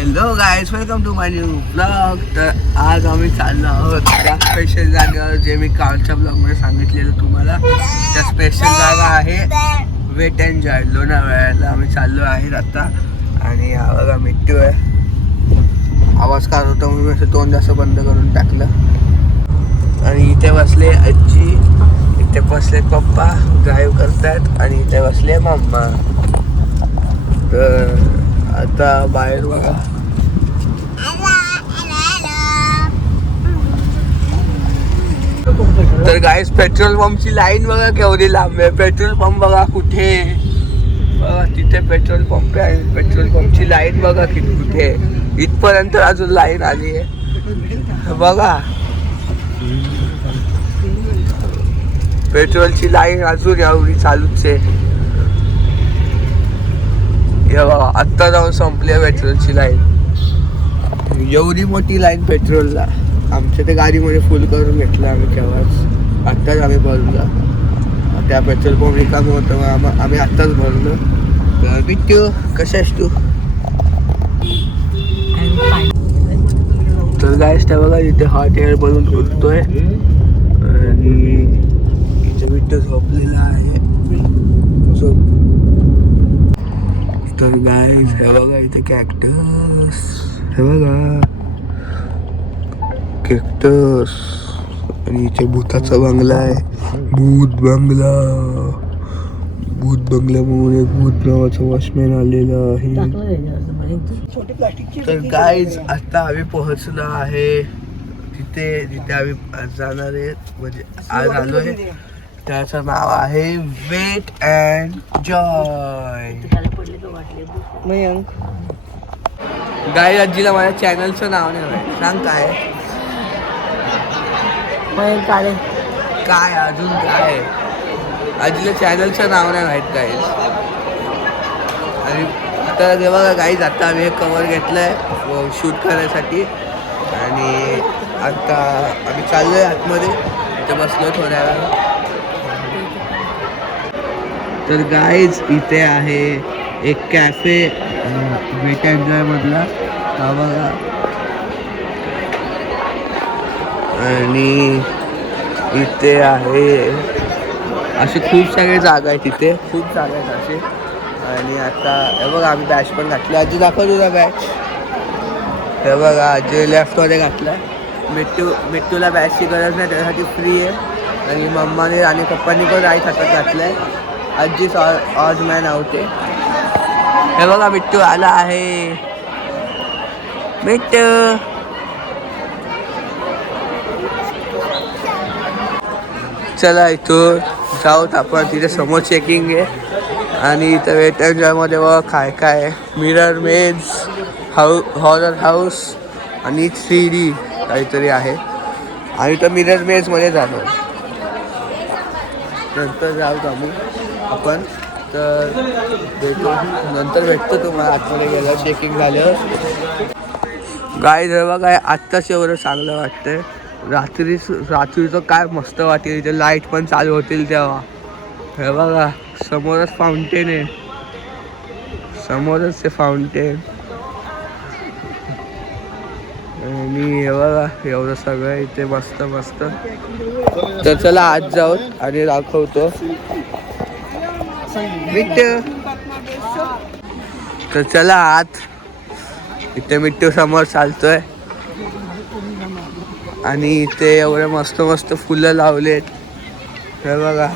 Hello guys, welcome to my new blog. तर आज आम्ही चाललो आहोत त्या स्पेशल जागेवर जे मी कालच्या ब्लॉगमध्ये सांगितलेलं तुम्हाला. त्या स्पेशल जागा आहे वेट अँड जॉय लोणावळ्याला. आम्ही चाललो आहे आता. आणि हा बघा मिट्टू आहे. आवाज काढत होता म्हणून मी असं तोंड जास्त बंद करून टाकलं. आणि इथे बसले आजी, इथे बसले पप्पा ड्राईव्ह करतायत आणि इथे बसले मम्मा. तर आता बाहेर बघा. तर गाईस पेट्रोल पंपची लाईन बघा केवढी लांब आहे. पेट्रोल पंप बघा कुठे बघा, तिथे पेट्रोल पंप आहे. पेट्रोल पंपची लाईन बघा किती कुठे, इथपर्यंत अजून लाईन आली आहे बघा. पेट्रोलची लाईन अजून एवढी चालूच आहे. हे बघा आत्ता जाऊन संपली आहे पेट्रोलची लाईन. एवढी मोठी लाईन पेट्रोलला. आमच्या ते गाडीमध्ये फुल करून घेतलं आम्ही केव्हाच. आत्ताच आम्ही भरलो. त्या पेट्रोल पंप रिकामं होतं, आम्ही आत्ताच भरलो. तर बिट्टू कशा आहेस तू? तर गाईस त्या बघा इथे हॉट एअर बलून उडतोय आणि इथे बिट्टू झोपलेला आहे. तर गाईस हे बघा इथे कॅक्टस, हे बघा कॅक्टस. आणि इथे भूताचा बंगला आहे, भूत बंगला. भूत बंगल्यामुळे भूत नावाचा वॉचमॅन आलेला आहे. तर गाईज आता आम्ही पोहोचलो आहे तिथे जिथे आम्ही जाणार आहे, म्हणजे आज आलोय. त्याचं नाव आहे वेट अँड जॉय. गाईज आजीला माझ्या चॅनलचं नाव नाही माहिती, सांग काय काळे काय अजून काय. आजीला चॅनलचं नाव नाही माहीत गाईज. आणि आता हे बघा गाईज आता आम्ही हे कवर घेतलंय शूट करायसाठी. आणि आता आम्ही चाललोय आतमध्ये, इथे बसलो थोड्या वेळा. तर गाईज इथे आहे एक कॅफे वेट अँड जॉय मधला, हा बघा. आणि इथे आहे असे खूप सगळे जागा आहेत, तिथे खूप जागा आहेत असे. आणि आता हे बघा आम्ही बॅच पण घातली. आजी दाखव तुझा बॅच. हे बघा आजी लेफ्टमध्ये घातला. मिट्टूला बॅचची गरज नाही, त्यासाठी फ्री आहे. आणि मम्माने आणि पप्पांनी पण राईट हातात घातलंय. आजीच ऑज मॅन आउट आहे. हे बघा मिट्टू आला आहे. मिट्टू चला इथून जाऊत आपण. तिथे समोर चेकिंग आहे. आणि इथं वेट अँड जॉयमध्ये बघा काय काय, मिरर मेज, हॉरर हाऊस आणि 3D काहीतरी आहे. आणि इथं मिरर मेजमध्ये जाणार नंतर जाऊत आम्ही आपण. तर नंतर भेटतो तुम्हाला आतमध्ये गेलं चेकिंग झाल्यावर. गाईज हे बघा आत्ताच एवढं चांगलं वाटतंय. रात्रीचं काय मस्त वाटेल. इथे लाईट पण चालू होतील तेव्हा. हे बघा समोरच फाउंटेन आहे, समोरच ते फाउंटेन. आणि हे बघा एवढं सगळं इथे मस्त मस्त. तर चला आत जाऊ आणि दाखवतो. तर चला आत. इथे मिट्टू समोर चालतोय. आणि इथे एवढे मस्त मस्त फुलं लावलेत. हे बघा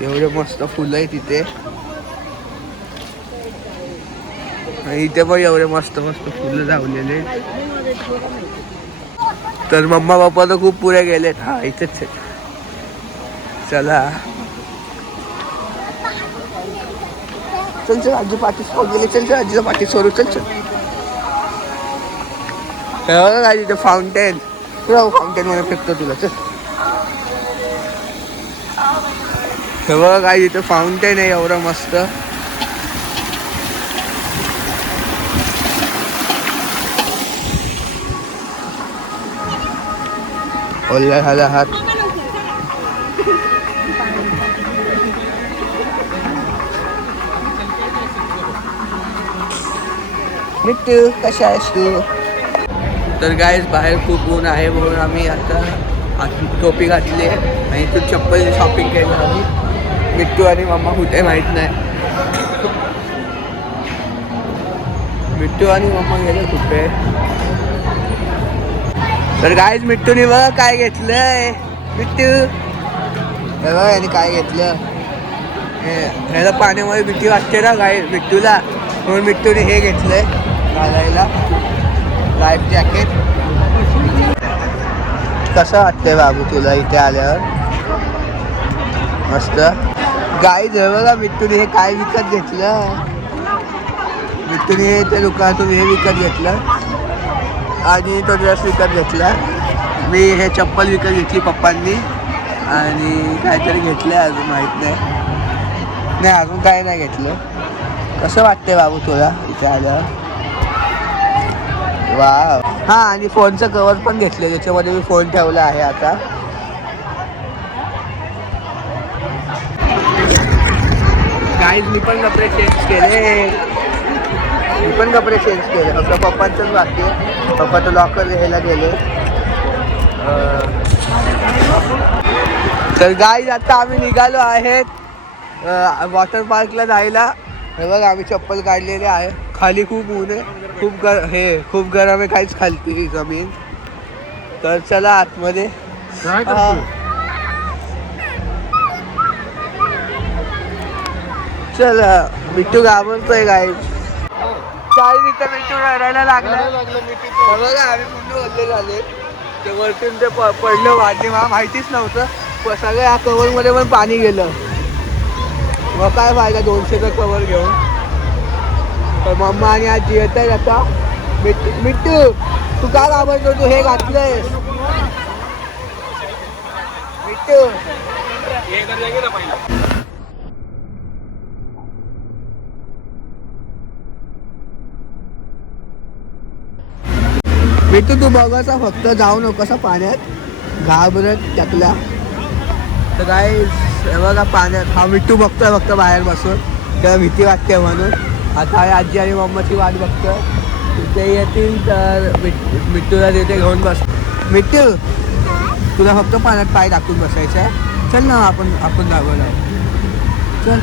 एवढे मस्त फुलं आहेत इथे. आणि इथे पण एवढे मस्त मस्त फुलं लावलेले. तर मम्मा पप्पा तर खूप पुढे गेलेत. हा इथेच आहे. चला चल चल आजी पाठी सोड गेले. चल चल आजीला पाठी सोडू. चल चल. हे बघा इथे फाउंटेन. फाउंटेन मध्ये फेकतो तुला. चल. हे बघा काय इथे फाउंटेन आहे एवढं मस्त. ओला झाला हात. मिट्टू कशा आहेस तू? तर गाईज बाहेर खूप ऊन आहे म्हणून आम्ही आता टोपी घातली आहे आणि इथून चप्पल शॉपिंग केलं आम्ही. मिट्टू आणि मम्मा कुठे माहीत नाही. मिट्टू आणि मम्मा गेले कुठे. तर गाईज मिट्टूने बघा काय घेतलंय. मिट्टू बघा याने काय घेतलं. ह्याला पाण्यामध्ये भीती वाटते ना गाई मिट्टूला, म्हणून मिट्टूने हे घेतलंय घालायला लाईफ जॅकेट. कसं वाटतंय बाबू तुला इथे आल्यावर? मस्त. गाईज हे बघा मिट्टूने हे काय विकत घेतलं. मिट्टूने ते दुकानातून हे विकत घेतलं आणि तो ड्रेस विकत घेतला. मी हे चप्पल विकत घेतली पप्पांनी आणि काहीतरी घेतलं अजून माहीत नाही. अजून काय नाही घेतलं. कसं वाटतंय बाबू तुला इथे आल्यावर? वा. हां आणि फोनचं कवर पण घेतलं, त्याच्यामध्ये मी फोन ठेवला आहे आता. गाईज मी पण कपडे चेंज केले. फक्त पप्पांचंच बाकी आहे. पप्पा तो लॉकर घ्यायला गेले. तर गाईज आता आम्ही निघालो आहेत वॉटर पार्कला जायला. हे बघा आम्ही चप्पल काढलेले आहे. खाली खूप ऊन आहे, खूप गरम आहे, काहीच खालती जमीन. तर चला आतमध्ये. चला. मिट्टू घाबरतोय गाईज. काही तिथं मिट्टू रडायला लागला. बघा आम्ही पूर्ण ओले झाले. ते वरतून ते पडलं वाढले, मला माहितीच नव्हतं. सगळं या कवरमध्ये पण पाणी गेलं. मग काय फायदा 200चं कवर घेऊन. तर मम्मा आणि आजी येत आहेत आता. मिट्टू तू काय घाबरतो? तू हे घातलंयस मिट्टू. मिट्टू तू बघायचा फक्त, जाऊ नकोसा पाण्यात, घाबरत टाकला. तर काय हे बघा पाण्यात हा मिट्टू बघतोय फक्त बाहेर बसून, त्याला भीती वाटते म्हणून. आता आजी आणि मम्माची वाट बघतोय. तिथे येतील तर मिट्टूला तिथे घेऊन बस. मिट्टू तुला फक्त पाण्यात पाय टाकून बसायचं आहे. चल ना आपण जागोला चल.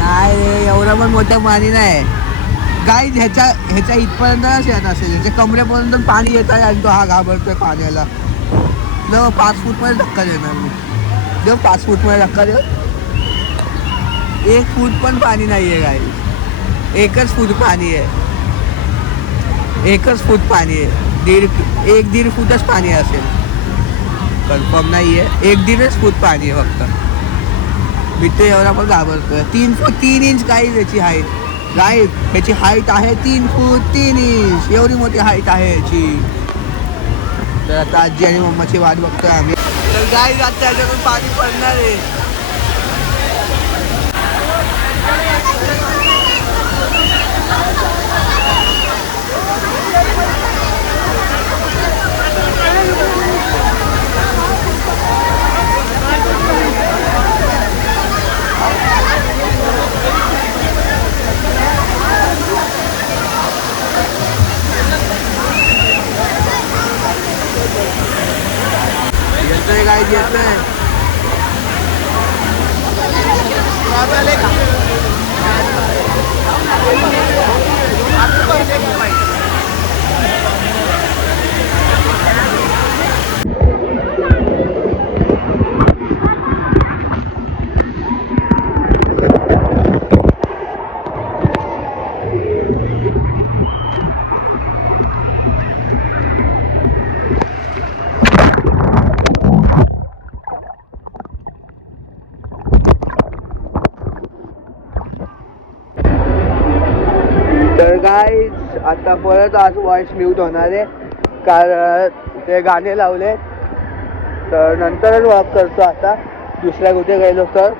नाही रे एवढं पण मोठं पाणी नाही. गाईज ह्याच्या इथपर्यंतच येत असेल, ह्याच्या कमरेपर्यंत पाणी येत आहे आणि तो हा घाबरतोय पाण्याला. न 5 फूटमध्ये धक्का देणार मी. देव 5 फूटमध्ये धक्का देऊ. 1 फूट पण पाणी नाही आहे गाईज. 1च फूट पाणी आहे. 1च फूट पाणी आहे. 1-1.5 फूटच पाणी असेल, कन्फर्म नाही आहे. 1-1.5 फूट पाणी आहे फक्त. मिट्टू एवढा पण घाबरतोय. 3 इंच गाईज याची हाईट. गाईज ह्याची हाईट आहे 3 फूट 3 इंच. एवढी मोठी हाईट आहे याची. तर आता आजी आणि मम्माची वाट बघतोय आम्ही. तर गाईज आता त्याच्यातून पाणी पडणार आहे. येतोय गाईज येतोय. तर गाईज आता परत आज वॉइस म्यूट होणार आहे, कारण ते गाणे लावले. तर नंतरच वॉक करतो आता, दुसऱ्या कुठे गेलो तर.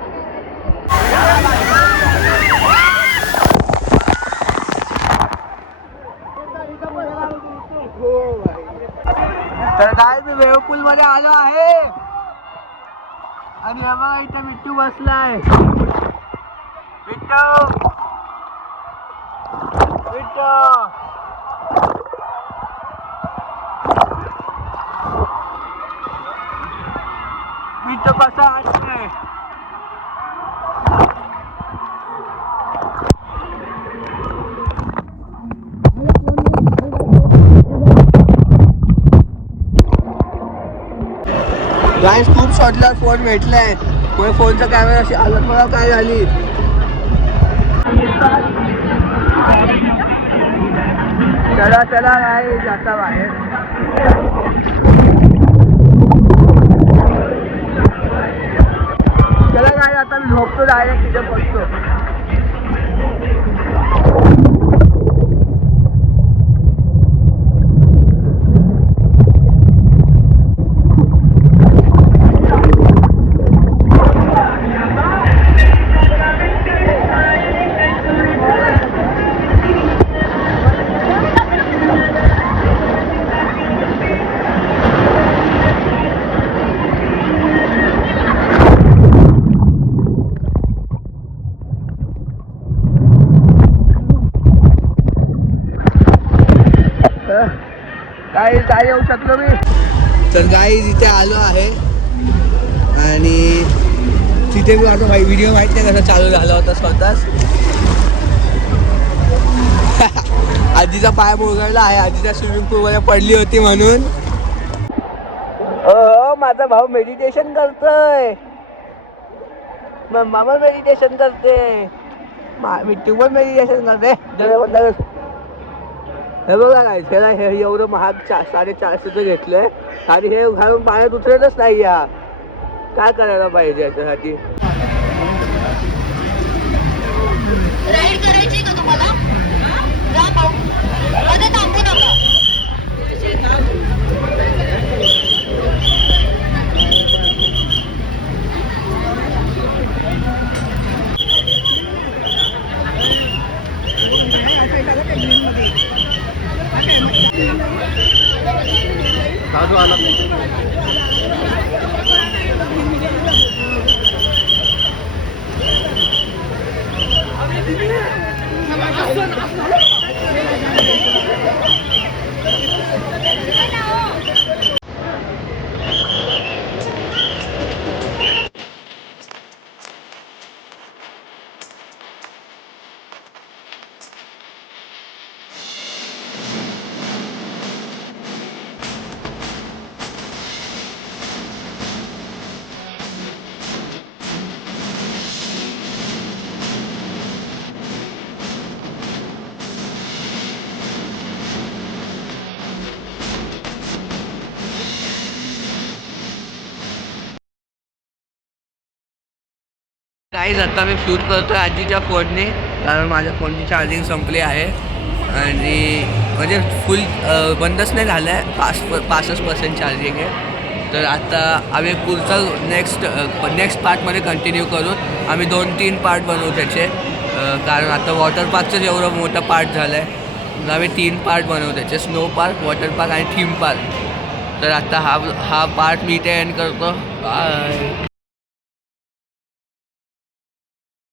तर काय मी वेव्हपूल मध्ये आलो आहे. आणि हा बघा इथं मिट्टू बसलाय. मिट्टू मिट्टू मिट्टू कसा आहे? गाईस खूप शॉर्टला फोन भेटलाय. फोनचा कॅमेरा अशी हालत बघा काय झाली. चला चला नाही जाता बाहेर. चला काय आता मी झोपतो डायरेक्ट तिथे बसतो. काय येऊ शकलो मी. तर गाईज इथे आलो आहे आणि तिथे मी आता व्हिडिओ माहित नाही कसा चालू झाला होता स्वतःच. आजीचा पाय मुरगळला आहे. आजीच्या स्विमिंग पूल मध्ये पडली होती म्हणून. हो माझा भाऊ मेडिटेशन करतोय. मामा मेडिटेशन करते. मिट्टू पण मेडिटेशन करते. हे बघा काय त्याला हे एवढं महाग 450चं घेतलंय आणि हे घालून पाण्यात उतरतच नाही. या काय करायला पाहिजे याच्यासाठी. राईड करायची का तुम्हाला? जा पाहू. मध्ये थांबू नका. साधू आला. काहीच आता मी शूट करतो आजीच्या फोनने कारण माझ्या फोनची चार्जिंग संपली आहे आणि म्हणजे फुल बंदच नाही झालं आहे. 65% चार्जिंग आहे. तर आता आम्ही पुढचा नेक्स्ट पार्टमध्ये कंटिन्यू करू. आम्ही 2-3 पार्ट बनवू त्याचे कारण आता वॉटर पार्कचं जेवढं मोठं पार्ट झालं आहे आम्ही 3 पार्ट बनवू त्याचे. स्नो पार्क, वॉटर पार्क आणि थीम पार्क. तर आता हा पार्ट मी इथे एंड करतो. बाय.